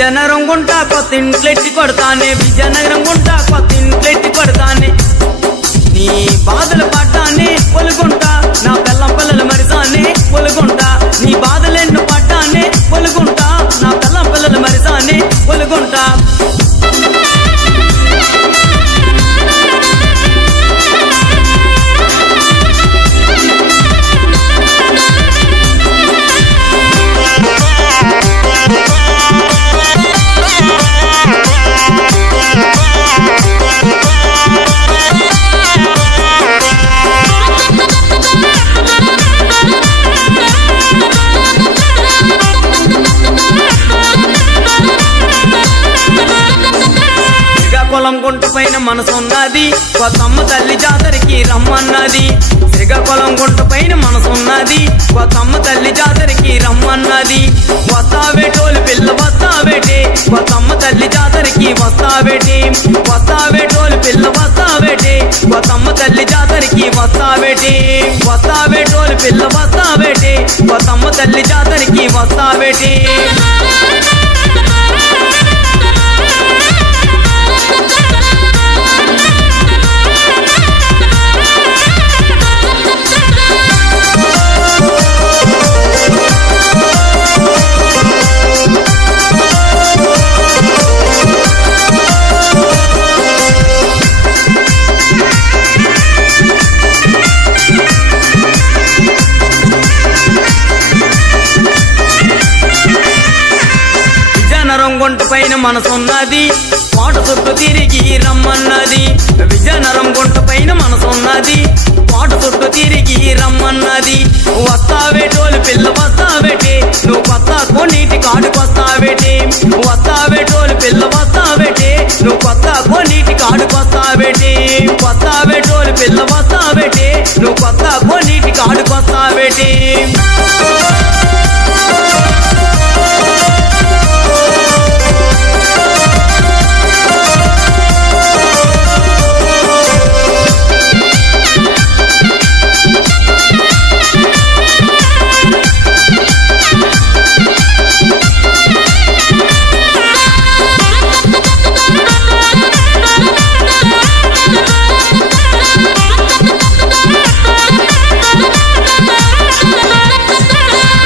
విజయనగరం గుంట కొత్త ఇంట్లెట్టి కొడతానే విజయనగరం గుంట కొత్త ఇంట్లెట్టి కొడతానే నీ బాధలు పడ్డానే పొలుగుంటా నా పిల్లం పిల్లలు మరిసానే పొలుగుంటా నీ బాధలెన్ను పడ్డానే పొలుగుంటా నా పిల్లం పిల్లలు మరిసానే పొలుగుంటా శ్రీకాకుళం గుంట పైన మనసున్నది కొత్తమ్మ తల్లి జాతరకి రమ్మన్నది శ్రీకాకుళం గుంట పైన మనసున్నది కొత్తమ్మ తల్లి జాతరకి రమ్మన్నది వస్తావేటోలు పిల్ల వస్తావేటే కొత్తమ్మ తల్లి జాతరకి వస్తావేటే వస్తావేటోలు పిల్ల వస్తావేటే కొత్తమ్మ తల్లి జాతరకి వస్తావేటే వస్తావేటోలు పిల్ల వస్తావేటే కొత్తమ్మ తల్లి జాతరకి వస్తావేటే గుంట పైన మనసున్నది కోట చుట్టూ తిరిగి రమ్మన్నది విజయనగరం గుంట పైన మనసున్నది కోట చుట్టూ తిరిగి రమ్మన్నది వస్తావేటోలు పిల్ల వస్తావేటే నువ్వు కొత్త నీటి కాడుకొస్తావేటే వస్తావేటోలు పిల్ల వస్తావేటే నువ్వు కొత్త నీటి కాడుకొస్తావేటే వస్తావేటోలు పిల్ల వస్తావేటే నువ్వు కొత్త నీటి కాడుకొస్తావేటే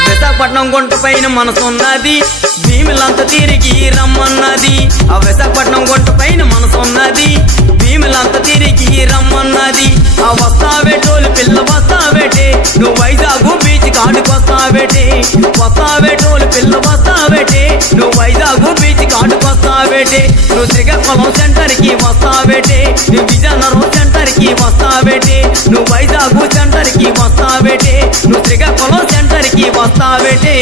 విశాఖపట్నం గుంట పైన మనసున్నది భీములంతా తిరిగి రమ్మన్నది ఆ విశాఖపట్నం గుంట పైన మనసున్నది భీములంతా తిరిగి రమ్మన్నది ఆ వస్తావేటోలు పిల్ల వస్తావేటే నువ్వు వైజాగ్ బీచ్ కాడుకొస్తావేటే వస్తావేటోలు పిల్ల వస్తావేటే నువ్వు వైజాగ్ బీచ్ కాడుకొస్తావేటే నువ్వు శ్రీకాకుళం సెంటర్ కి వస్తావేటే నువ్వు విజయనగరం సెంటర్ కి వస్తావేటే నువ్వు వైజాగ్ సెంటర్ కి వస్తావేటే నువ్వు శ్రీకాకుళం సెంటర్ కి వస్తావేటే